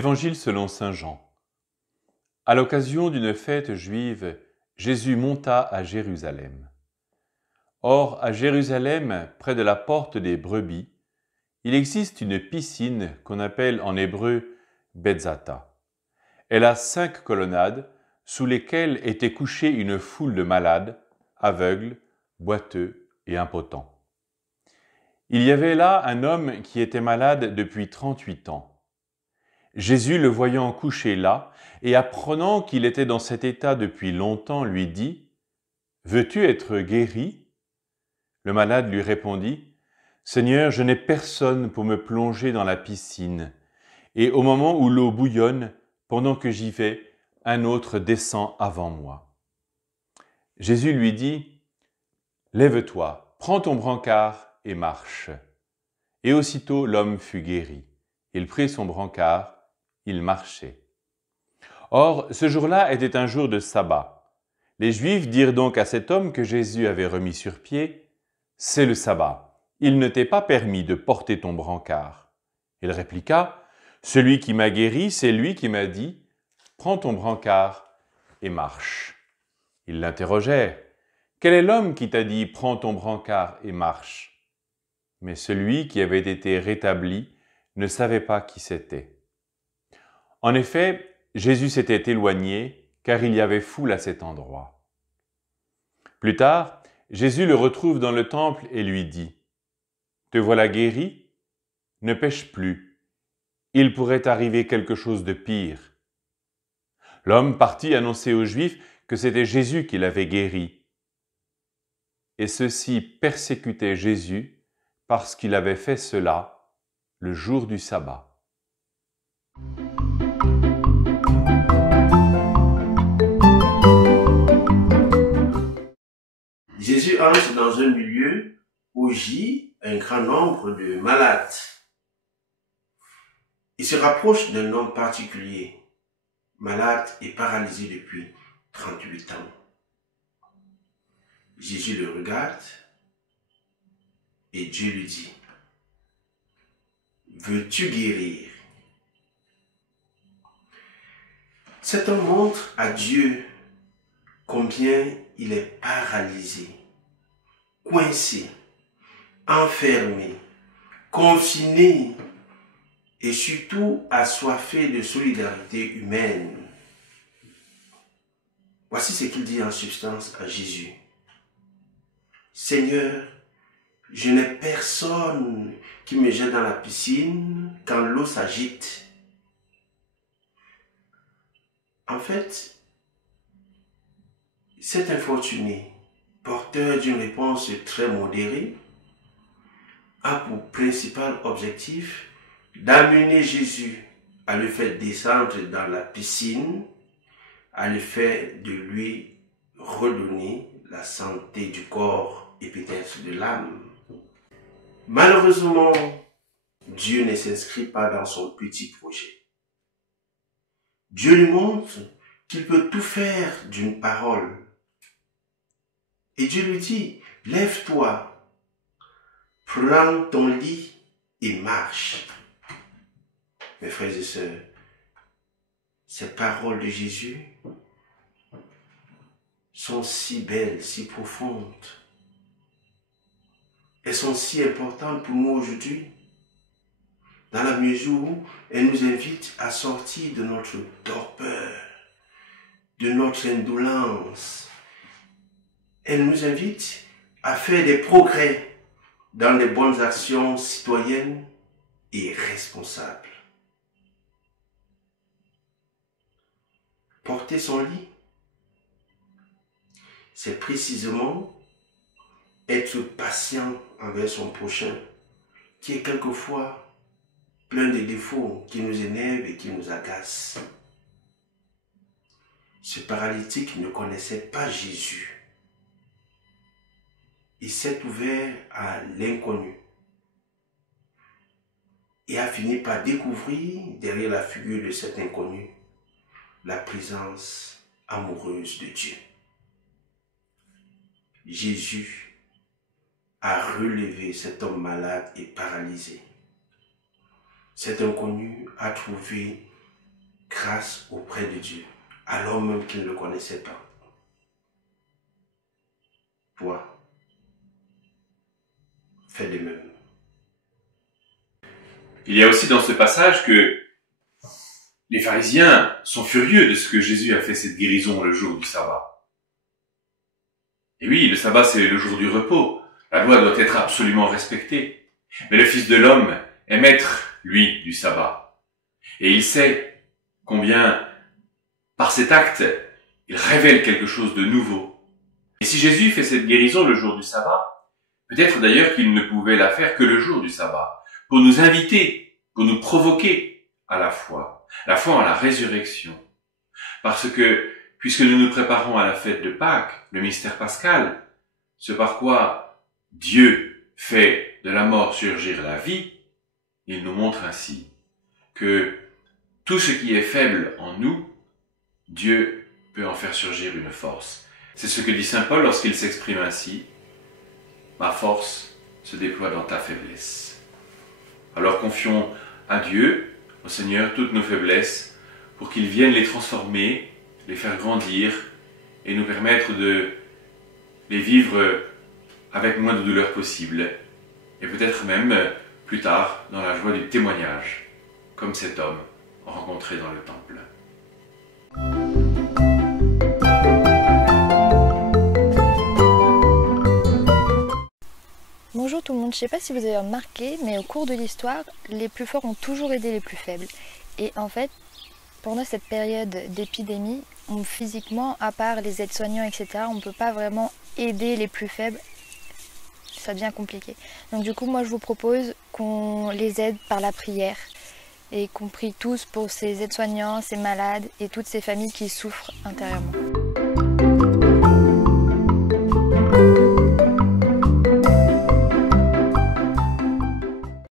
L'Évangile selon saint Jean. À l'occasion d'une fête juive, Jésus monta à Jérusalem. Or, à Jérusalem, près de la porte des brebis, il existe une piscine qu'on appelle en hébreu Betzata. Elle a 5 colonnades sous lesquelles était couchée une foule de malades, aveugles, boiteux et impotents. Il y avait là un homme qui était malade depuis 38 ans. Jésus, le voyant couché là, et apprenant qu'il était dans cet état depuis longtemps, lui dit « Veux-tu être guéri ?» Le malade lui répondit « Seigneur, je n'ai personne pour me plonger dans la piscine, et au moment où l'eau bouillonne, pendant que j'y vais, un autre descend avant moi. » Jésus lui dit « Lève-toi, prends ton brancard et marche. » Et aussitôt l'homme fut guéri. Il prit son brancard, il marchait. Or, ce jour-là était un jour de sabbat. Les Juifs dirent donc à cet homme que Jésus avait remis sur pied, « C'est le sabbat, il ne t'est pas permis de porter ton brancard. » Il répliqua, « Celui qui m'a guéri, c'est lui qui m'a dit, « Prends ton brancard et marche. » Ils l'interrogèrent, « Quel est l'homme qui t'a dit, « Prends ton brancard et marche » ?» Mais celui qui avait été rétabli ne savait pas qui c'était. En effet, Jésus s'était éloigné, car il y avait foule à cet endroit. Plus tard, Jésus le retrouve dans le temple et lui dit « Te voilà guéri ? Ne pêche plus. Il pourrait arriver quelque chose de pire. » L'homme partit annoncer aux Juifs que c'était Jésus qui l'avait guéri. Et ceux-ci persécutaient Jésus parce qu'il avait fait cela le jour du sabbat. Jésus entre dans un milieu où gît un grand nombre de malades. Il se rapproche d'un homme particulier, malade et paralysé depuis 38 ans. Jésus le regarde et Dieu lui dit, « Veux-tu guérir ?» Cet homme montre à Dieu combien il est paralysé, coincé, enfermé, confiné et surtout assoiffé de solidarité humaine. Voici ce qu'il dit en substance à Jésus. « Seigneur, je n'ai personne qui me jette dans la piscine quand l'eau s'agite. » En fait, cet infortuné, porteur d'une réponse très modérée, a pour principal objectif d'amener Jésus à le faire descendre dans la piscine, à le faire de lui redonner la santé du corps et peut-être de l'âme. Malheureusement, Dieu ne s'inscrit pas dans son petit projet. Dieu lui montre qu'il peut tout faire d'une parole. Et Dieu lui dit, « Lève-toi, prends ton lit et marche. » Mes frères et sœurs, ces paroles de Jésus sont si belles, si profondes. Elles sont si importantes pour nous aujourd'hui, dans la mesure où elles nous invitent à sortir de notre torpeur, de notre indolence. Elles nous invitent à faire des progrès dans les bonnes actions citoyennes et responsables. Porter son lit, c'est précisément être patient envers son prochain, qui est quelquefois plein de défauts qui nous énervent et qui nous agacent. Ce paralytique ne connaissait pas Jésus. Il s'est ouvert à l'inconnu et a fini par découvrir, derrière la figure de cet inconnu, la présence amoureuse de Dieu. Jésus a relevé cet homme malade et paralysé. Cet inconnu a trouvé grâce auprès de Dieu, alors même qu'il ne le connaissait pas. Toi, fais de même. Il y a aussi dans ce passage que les pharisiens sont furieux de ce que Jésus a fait cette guérison le jour du sabbat. Et oui, le sabbat c'est le jour du repos. La loi doit être absolument respectée. Mais le Fils de l'homme est maître, lui, du sabbat. Et il sait combien, par cet acte, il révèle quelque chose de nouveau. Et si Jésus fait cette guérison le jour du sabbat, peut-être d'ailleurs qu'il ne pouvait la faire que le jour du sabbat, pour nous inviter, pour nous provoquer à la foi en la résurrection. Parce que, puisque nous nous préparons à la fête de Pâques, le mystère pascal, ce par quoi Dieu fait de la mort surgir la vie, il nous montre ainsi que tout ce qui est faible en nous, Dieu peut en faire surgir une force. C'est ce que dit saint Paul lorsqu'il s'exprime ainsi: « Ma force se déploie dans ta faiblesse. » Alors confions à Dieu, au Seigneur, toutes nos faiblesses, pour qu'il vienne les transformer, les faire grandir et nous permettre de les vivre avec moins de douleur possible, et peut-être même plus tard dans la joie du témoignage, comme cet homme rencontré dans le temple. Bonjour tout le monde, je ne sais pas si vous avez remarqué, mais au cours de l'histoire, les plus forts ont toujours aidé les plus faibles. Et en fait, pendant cette période d'épidémie, physiquement, à part les aides-soignants, etc., on ne peut pas vraiment aider les plus faibles. Ça devient compliqué. Donc du coup, moi je vous propose qu'on les aide par la prière. Et qu'on prie tous pour ces aides-soignants, ces malades et toutes ces familles qui souffrent intérieurement.